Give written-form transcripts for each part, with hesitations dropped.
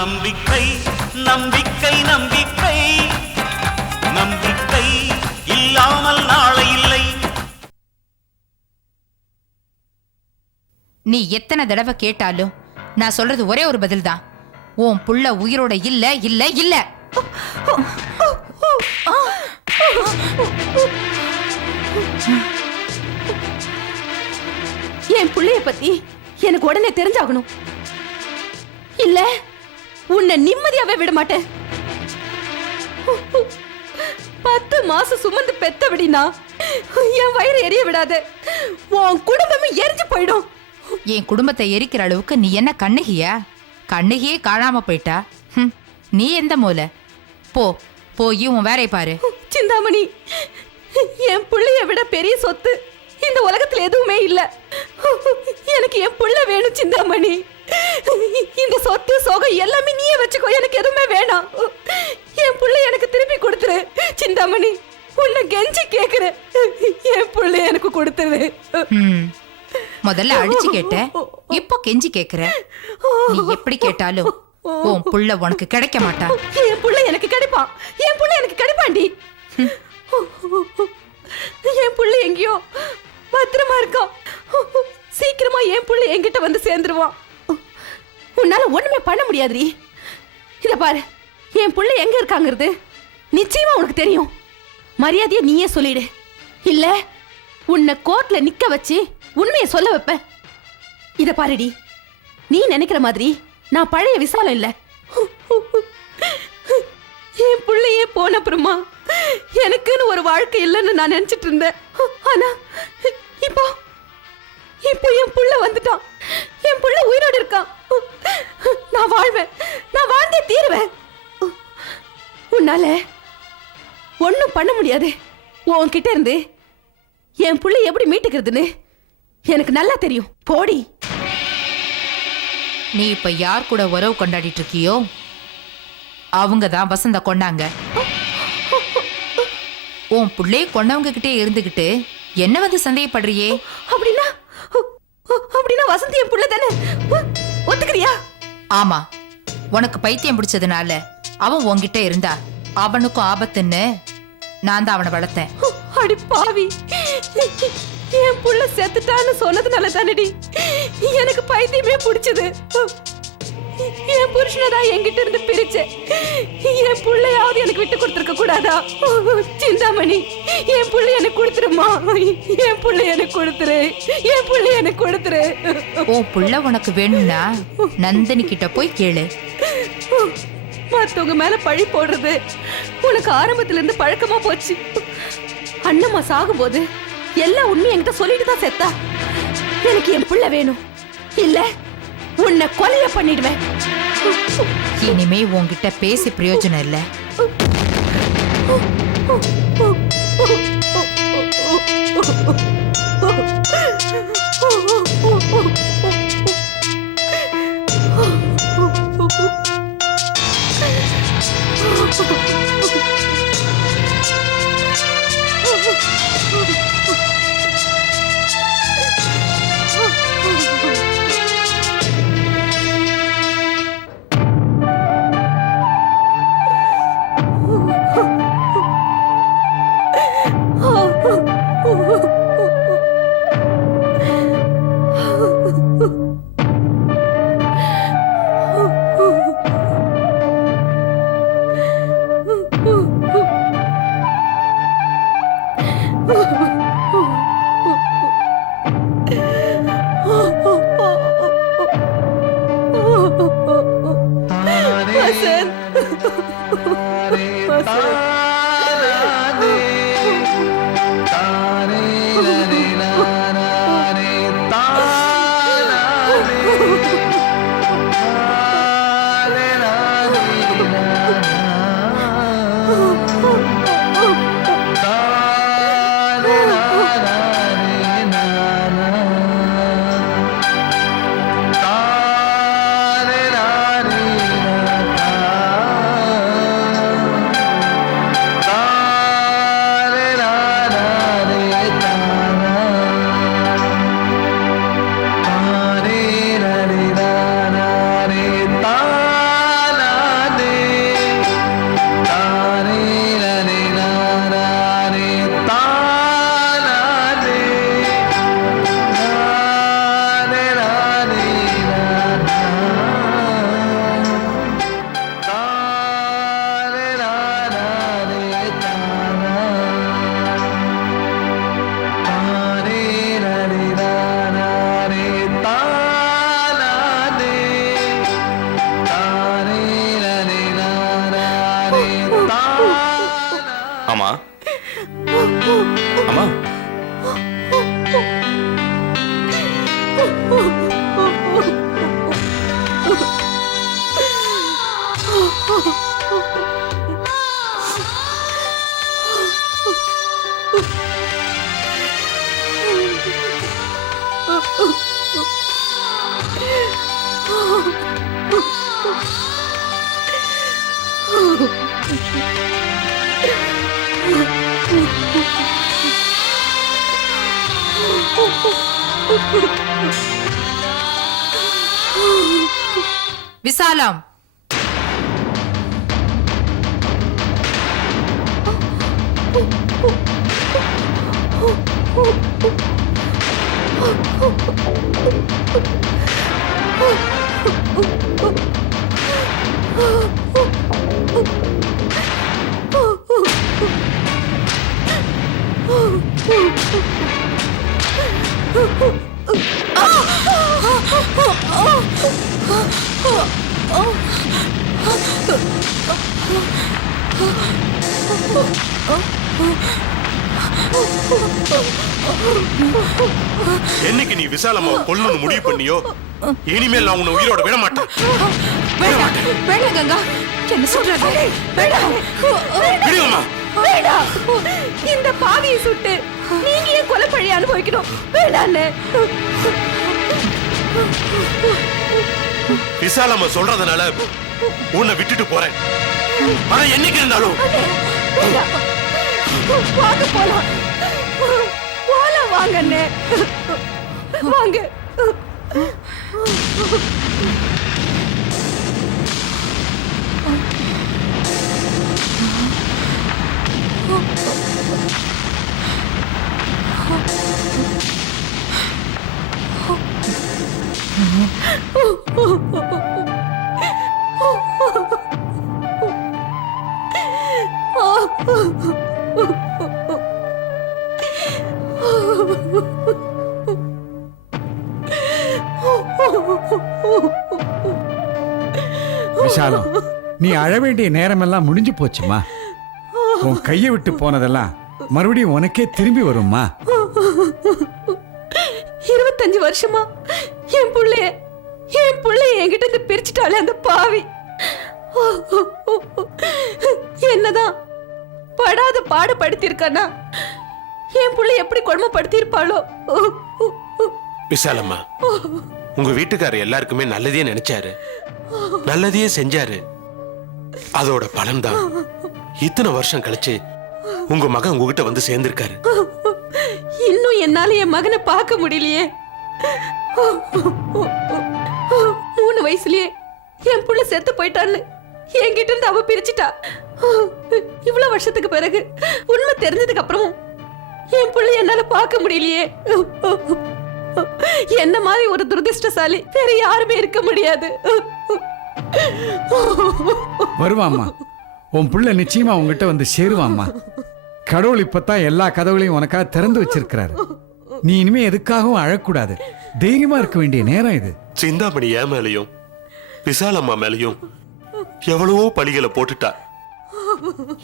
நம்பிக்கை நம்பிக்கை நம்பிக்கை நம்பிக்கை இல்லாமல் நாளை இல்லை. நீ எத்தனை தடவை கேட்டாலும் நான் சொல்றது ஒரே ஒரு பதில் தான். உன் புள்ள உயிரோட இல்ல இல்ல இல்ல. என் புள்ளைய பத்தி எனக்கு உடனே தெரிஞ்சாகணும். இல்ல உன்னை நிம்மதியாவே விட மாட்டேன். 10 மாசம் சுமந்து பெத்த விடினா என் வயிறு எரிய விடாத. உன் குடும்பமே எரிஞ்சு போயிடும். என் குடும்பத்தை எரிக்கிற அளவுக்கு நீ என்ன கண்ணகியா? கண்ணகியே காணாம போயிட்டா. நீ எந்த மூலை? போ போய் உன் வேலையை பாரு. சிந்தாமணி, என் புள்ளைய விட பெரிய சொத்து இந்த உலகத்துல எதுவுமே இல்ல. எனக்கு என் புள்ள வேணும் சிந்தாமணி. இந்த சொத்து சோகம் எல்லாமே நீயே வச்சுக்கோ. எனக்கு எதுவுமே வேணாம். என் புள்ள எனக்கு திருப்பி கொடுத்துரு சிந்தாமணி. உன்னை கெஞ்சி கேக்குறேன். என் புள்ள எனக்கு கொடுத்துரு. முதல்ல அடிச்சு கேட்ட, இப்போ கெஞ்சி கேக்குற. நீ எப்படி கேட்டாலும் உன் புள்ள உனக்கு கிடைக்க மாட்டா. என் புள்ள எனக்கு கிடைப்பான். என் புள்ள எனக்கு கிடைப்பாண்டி. என் புள்ள எங்கேயோ பத்திரமா இருக்கான். சீக்கிரமா என் புள்ள என்கிட்ட வந்து சேர்ந்துருவான். உன்னால ஒண்ணுமே பண்ண முடியாதுரி. இத பாரு, என் புள்ள எங்க இருக்காங்கிறது நிச்சயமா உனக்கு தெரியும். மரியாதையை நீயே சொல்லிடு. இல்ல உன்னை கோர்ட்ல நிக்க வச்சு உண்மையை சொல்ல வைப்ப. இத பாருடி, நீ நினைக்கிற மாதிரி நான் பழைய விசாலம் இல்ல. என் பிள்ளையே போன அப்புறமா எனக்குன்னு ஒரு வாழ்க்கை இல்லைன்னு நான் நினைச்சிட்டு இருந்தேன். ஆனா இப்போ இப்போ என் புள்ள வந்துட்டான். என் புள்ள உயிரோடு இருக்கான். நான் வாழ்வேன். நான் வாழ்ந்தே தீருவேன். உன்னால ஒன்னும் பண்ண முடியாது. உன்கிட்ட இருந்து என் புள்ள எப்படி மீட்டுக்கிறதுன்னு எனக்கு நல்லா தெரியும். போடி. நீ இப்ப யார் கூட உறவு கொண்டாடிட்டு இருக்கியோ அவங்க தான் வசந்த கொண்டாங்க. உன் புள்ளைய கொண்டவங்க கிட்டே இருந்துகிட்டு என்ன வந்து சந்தேகப்படுறியே? அப்படின்னா அப்படின்னா வசந்தி என் புள்ள தானே? ஒத்துக்கிறியா? ஆமா, உனக்கு பைத்தியம் பிடிச்சதுனால அவன் உன்கிட்ட இருந்தா அவனுக்கும் ஆபத்துன்னு நான் தான் அவனை வளர்த்தேன். அடி பாவி, என் புள்ள செத்துட்டான்னு சொன்னதுனால தானடி எனக்கு பைத்தியமே பிடிச்சது. என் புருஷனதான் என்கிட்ட இருந்து பிரிச்ச. என் புள்ளையாவது எனக்கு விட்டு கொடுத்துருக்க கூடாதா? சிந்தாமணி, என் புள்ளை எனக்கு கொடுத்துருமா. என் புள்ளை எனக்கு கொடுத்துரு. என் புள்ளை எனக்கு கொடுத்துரு. உன் புள்ள உனக்கு வேணும்னா நந்தினி கிட்ட போய் கேளு. மத்தவங்க மேல பழி போடுறது உனக்கு ஆரம்பத்துல இருந்து பழக்கமா போச்சு. அண்ணம்மா சாகும்போது எல்லா உண்மையும் என்கிட்ட சொல்லிட்டு தான் செத்தா. எனக்கு என் புள்ள வேணும். இல்ல உன்னை கொலைய பண்ணிடுவேன். இனிமே உன்கிட்ட பேசி பிரயோஜனம் இல்ல. விசாலம்மா, விசாலம், என்னைக்கு நீ விசாலம்மா கொல்லணும்னு முடிவு பண்ணியோ, இனிமேல் நான் உன்னை உயிரோட விட மாட்டேன். வேண்டாம் கங்கா, என்ன சொல்றது? வேண்டாம், விடுங்கம்மா. வேண்டாம். இந்த பாவியை சுட்டு நீங்க ஏன் கொலை பழி அனுபவிக்கணும்? வேண்டாண்ணே. விசாலம்மா சொல்றதுனால உன்னை விட்டுட்டு போறேன். ஆனா என்னைக்கு இருந்தாலும் வேண்டாம். வாங்க போலாம். போலாம் வாங்க அண்ணே. வாங்க. விசாலம், நீ அழ வேண்டிய நேரமெல்லாம் முடிஞ்சு போச்சுமா. உன் கையை விட்டு போனதெல்லாம் மறுபடியும் உனக்கே திரும்பி வரும்மா. 25 வருஷமா என் புள்ளைய என்கிட்ட இருந்து பிரிச்சுட்டாலே அந்த பாவி. என்னதான் படாத பாடுபடுத்திருக்கானா, என் புள்ளை எப்படி கொடுமைப்படுத்திருப்பாளோ. விசாலம்மா, உங்க வீட்டுக்காரர் எல்லாருக்குமே நல்லதே நினைச்சாரு, நல்லதையே செஞ்சாரு. அதோட பலன் தான் இத்தனை வருஷம் கழிச்சு உங்க மகன் உங்ககிட்ட வந்து சேர்ந்திருக்காரு. இன்னும் என்னால என் மகனை பார்க்க முடியலையே. 3 வயசுலயே என் புள்ள செத்து போயிட்டான்னு என்கிட்ட இருந்து அவ பிரிச்சுட்டா. இவ்வளவு வருஷத்துக்கு பிறகு உண்மை தெரிஞ்சதுக்கு அப்புறமும் என் புள்ள என்னால பார்க்க முடியலையே. என்ன மாதிரி ஒரு துரதிர்ஷ்டசாலி வேற யாருமே இருக்க முடியாது. வருவாம்மா, உன் புள்ள நிச்சயமா உங்ககிட்ட வந்து சேருவாம்மா. கடவுள் இப்பதான் எல்லா கதவுகளையும் உனக்காக திறந்து வச்சிருக்கிறாரு. நீ இனிமே எதுக்காகவும் அழக்கூடாது, தைரியமா இருக்க வேண்டிய நேரம் இது. சிந்தாமணி என் மேலையும் விசாலம்மா மேலையும் எவ்வளவோ பழிகளை போட்டுட்டா.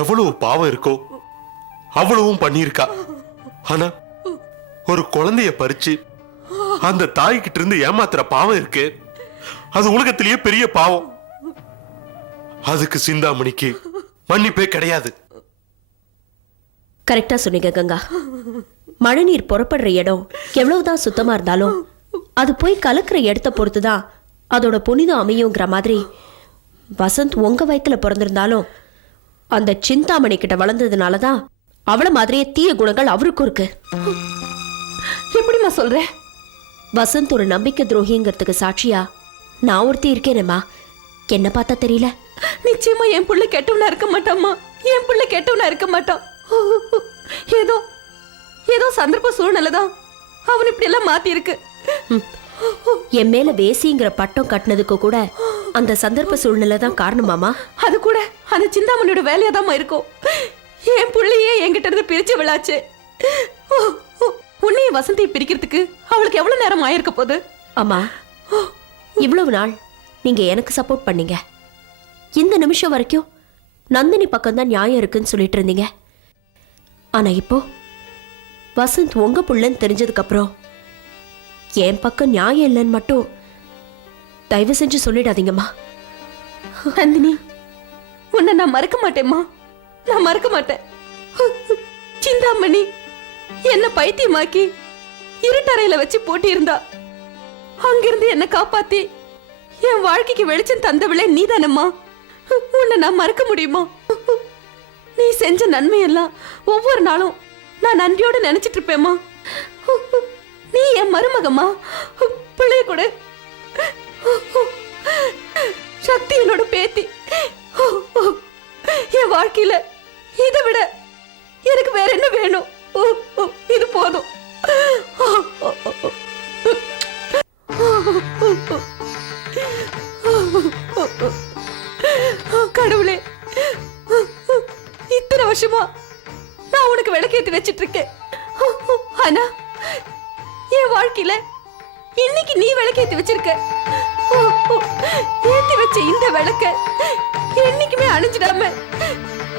எவ்வளவு பாவம் இருக்கோ அவ்வளவும் பண்ணியிருக்கா. ஆனா ஒரு குழந்தைய பறிச்சு அந்த தாய்கிட்ட இருந்து ஏமாத்துற பாவம் இருக்கு, அது உலகத்திலேயே பெரிய பாவம். அதுக்கு சிந்தாமணிக்கு மன்னிப்பே கிடையாது. கரெக்டா சொன்னீங்க கங்கா. மழைநீர் புறப்படுற இடம் எவ்வளவுதான் சுத்தமா இருந்தாலும் அது போய் கலக்கிற இடத்த பொறுத்துதான் அதோட புனிதம் அமையுங்கிற மாதிரி வசந்த் உங்க வயித்துல பிறந்திருந்தாலும் அந்த சிந்தாமணி கிட்ட வளர்ந்ததுனாலதான் அவள மாதிரியே தீய குணங்கள் அவருக்கும் இருக்கு. எப்படிமா சொல்ற? வசந்த் ஒரு நம்பிக்கை துரோகிங்கிறதுக்கு சாட்சியா நான் ஒருத்தி இருக்கேனேம்மா. என்ன பார்த்தா தெரியல? நிச்சயமா என் புள்ள கெட்டவனா இருக்க மாட்டாம்மா. என் புள்ள கெட்டவனா இருக்க மாட்டான். ஏதோ ஏதோ சந்தர்ப்ப சூழ்நிலை தான் அவன் இப்படி எல்லாம் மாத்தி இருக்கு. என் மேல வேசிங்கிற பட்டம் கட்டினதுக்கு கூட அந்த சந்தர்ப்ப சூழ்நிலை தான் காரணமாமா? அது கூட அந்த சிந்தாமணியோட வேலையா தான் இருக்கும். என் புள்ளையே என்கிட்ட இருந்து பிரிச்சு விழாச்சு. உன்னையும் வசந்தியை பிரிக்கிறதுக்கு அவளுக்கு எவ்வளவு நேரம் ஆயிருக்க போகுது? அம்மா, இவ்வளவு நாள் நீங்க எனக்கு சப்போர்ட் பண்ணீங்க. இந்த நிமிஷம் வரைக்கும் நந்தினி பக்கம் தான் நியாயம் இருக்குன்னு சொல்லிட்டு இருந்தீங்க. ஆனா இப்போ வசந்த் உங்க புள்ளன்னு தெரிஞ்சதுக்கு அப்புறம் என் பக்கம் நியாயம் இல்லைன்னு மட்டும் தயவு செஞ்சு சொல்லிடாதீங்கம்மா. நந்தினி, உன்னை நான் மறக்க மாட்டேம்மா. நான் மறக்க மாட்டேன். சிந்தாமணி என்ன பைத்தியமாக்கி இருட்டறையில வச்சு போட்டியிருந்தா. அங்கிருந்து என்ன காப்பாத்தி என் வாழ்க்கைக்கு வெளிச்சம் தந்தவளே நீதானம்மா. உன்னை நான் மறக்க முடியுமா? நீ செஞ்ச நன்மையெல்லாம் ஒவ்வொரு நாளும் நான் நன்றியோட நினைச்சிட்டு இருப்பேம்மா. நீ என் மருமகம்மா. பிள்ளைய கூட சக்தி என்னோட பேத்தி. என் வாழ்க்கையில இதை விட எனக்கு வேற என்ன வேணும்? இது போதும். கடவுளே, இத்தனை வருஷமா நான் உனக்கு விளக்கேத்தி வச்சிட்டு இருக்கேன். ஆனா என் வாழ்க்கையில இன்னைக்கு நீ விளக்கேத்தி வச்சிருக்க. ஏத்தி வச்ச இந்த விளக்க என்னைக்குமே அணைஞ்சிடாம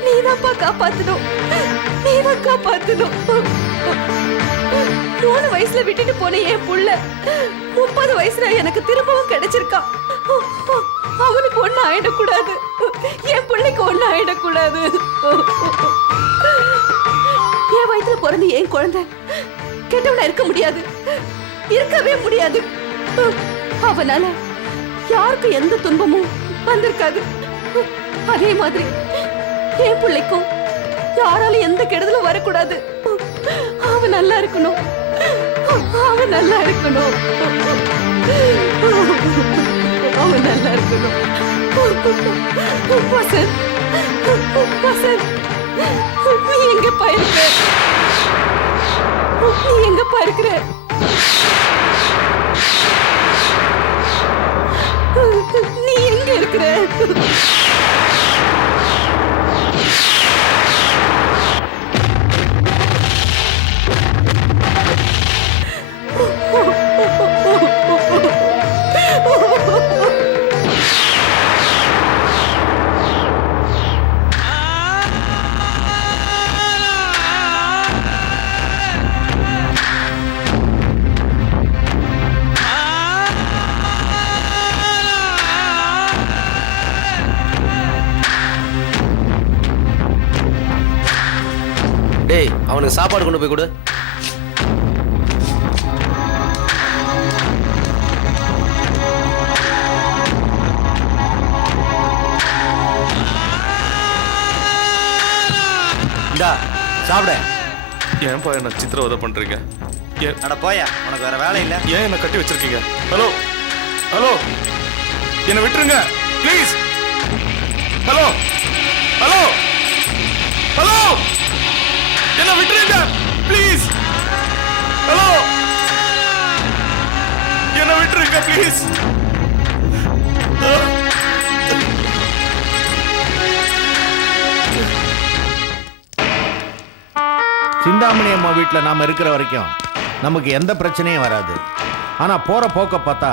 நீதான்ப்பா காப்பாத்தணும். நீதான் காப்பாத்தணும். 3 வயசுல விட்டுட்டு போன என் புள்ள 30 வயசுல எனக்கு திரும்பவும் கிடைச்சிருக்கான். அவனுக்கு ஒண்ணு ஆயிடக்கூடாது. என் பிள்ளைக்கு ஒண்ணு ஆயிடக்கூடாது. என் வயித்துல பிறந்து என் குழந்தை கெட்டவனா இருக்க முடியாது. இருக்கவே முடியாது. அவனால யாருக்கும் எந்த துன்பமும் வந்திருக்காது. அதே மாதிரி என் பிள்ளைக்கும் யாராலும் எந்த கெடுதலும் வரக்கூடாது. அவன் நல்லா இருக்கணும். அவன் நல்லா இருக்கணும். அவன் நல்லா இருக்கணும். வசந்த், வசந்த், நீ எங்க போயிருக்க? நீ எங்க போயிருக்கிற? நீ எங்க இருக்கிற? டேய், அவனுக்கு சாப்பாடு கொண்டு போய் கொடு. இந்தா சாப்பிட. ஏன்பா என்ன சித்திரவதை பண்றீங்க? அட போயா, உனக்கு வேற வேலை இல்ல? ஏன் என்ன கட்டி வச்சிருக்கீங்க? ஹலோ ஹலோ, என்ன விட்டுருங்க ப்ளீஸ். ஹலோ ஹலோ ஹலோ, என்ன விட்டுருங்க ப்ளீஸ். ஹலோ, என்ன விட்டுருங்க ப்ளீஸ். சிந்தாமணி அம்மா வீட்டில் நாம இருக்கிற வரைக்கும் நமக்கு எந்த பிரச்சனையும் வராது. ஆனா போற போக்க பார்த்தா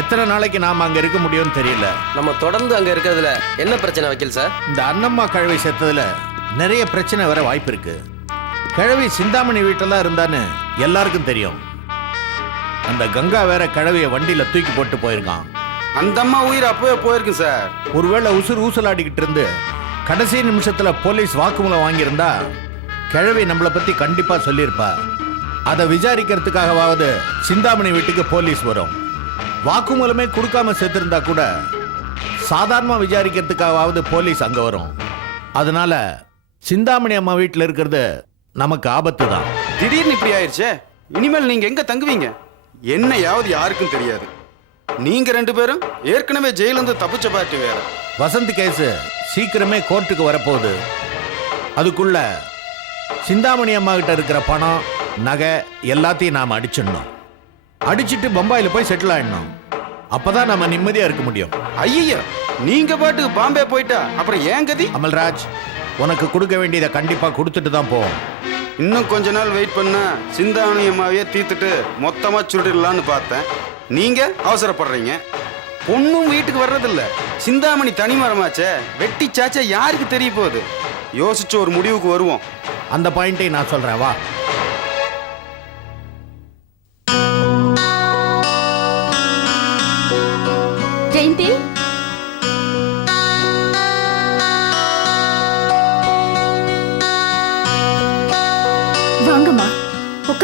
எத்தனை நாளைக்கு நாம அங்க இருக்க முடியும்னு தெரியல. நம்ம தொடர்ந்து அங்க இருக்கிறதுல என்ன பிரச்சனை வக்கீல் சார்? இந்த அண்ணம்மா கிழவி செத்ததுல நிறைய பிரச்சனை வர வாய்ப்பு இருக்கு. கிழவி சிந்தாமணி வீட்டில் தான் இருந்தான்னு எல்லாருக்கும் தெரியும். அந்த கங்கா வேற கிழவிய வண்டியில தூக்கி போட்டு போயிருக்கான். அந்த அம்மா உயிர் அப்பவே போயிருக்கு சார். ஒருவேளை ஊசலாடிக்கிட்டு இருந்து கடைசி நிமிஷத்துல போலீஸ் வாக்குமூலம் வாங்கியிருந்தா கிழவி நம்மளை பத்தி கண்டிப்பா சொல்லியிருப்பா. அதை விசாரிக்கிறதுக்காகவாவது சிந்தாமணி வீட்டுக்கு போலீஸ் வரும். வாக்குமூலமே கொடுக்காம செத்திருந்தா கூட சாதாரணமா விசாரிக்கிறதுக்காகவாவது போலீஸ் அங்க வரும். அதனால சிந்தாமணி அம்மா வீட்டில் இருக்கிறது நமக்கு ஆபத்து தான். திடீர்னு இப்படி ஆயிடுச்சே. இனிமேல் நீங்க எங்க தங்குவீங்க? என்னையாவது யாருக்கும் தெரியாது. நீங்க 2 பேரும் ஏற்கனவே ஜெயில இருந்து தப்பிச்ச பார்ட்டி வேற. வசந்த் கேஸ் சீக்கிரமே கோர்ட்டுக்கு வரப்போகுது. அதுக்குள்ள சிந்தாமணி அம்மா கிட்ட இருக்கிற பணம், நகை எல்லாத்தையும் நாம அடிச்சிடணும். அடிச்சிட்டு பம்பாயில போய் செட்டில் ஆயிடணும். அப்பதான் நம்ம நிம்மதியா இருக்க முடியும். ஐயா, நீங்க பாட்டுக்கு பாம்பே போயிட்டா அப்புறம் ஏன் கதி? அமல்ராஜ், உனக்கு கொடுக்க வேண்டியதை கண்டிப்பா கொடுத்துட்டு தான் போவோம். இன்னும் கொஞ்ச நாள் வெயிட் பண்ணா சிந்தாமணி அம்மாவையே தீர்த்துட்டு மொத்தமா சுருட்டிடலான்னு பார்த்தேன். நீங்க அவசரப்படுறீங்க. பொண்ணும் வீட்டுக்கு வர்றதில்ல. சிந்தாமணி தனிமரமாச்சே, வெட்டி சாச்சா யாருக்கு தெரிய போகுது? யோசிச்சு ஒரு முடிவுக்கு வருவோம். அந்த பாயிண்டை நான் சொல்றேன், வா.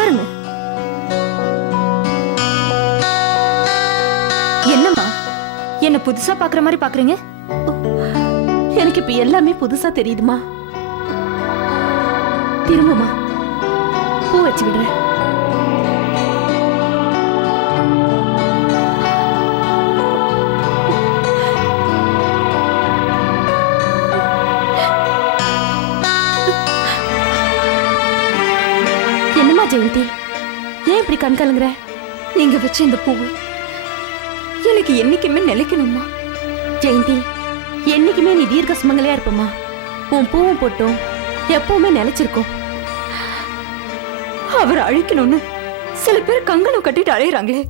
உட்காருங்க. என்னம்மா என்ன புதுசா பாக்குற மாதிரி பாக்குறீங்க? எனக்கு இப்ப எல்லாமே புதுசா தெரியுதுமா. திரும்பமா பூ வச்சு விடுறேன். என்னம்மா ஜெயந்தி, ஏன் இப்படி கண் கலங்குற? நீங்க வச்ச இந்த பூவு எனக்கு என்னைக்குமே நிலைக்கணும்மா. ஜெயந்தி, என்னைக்குமே நீ தீர்க்க சுமங்கலையா இருப்பமா. உன் பூவும் போட்டும் எப்பவுமே நிலைச்சிருக்கும். அவர் அழிக்கணும்னு சில பேர் கங்கணம் கட்டிட்டு அழையறாங்களே,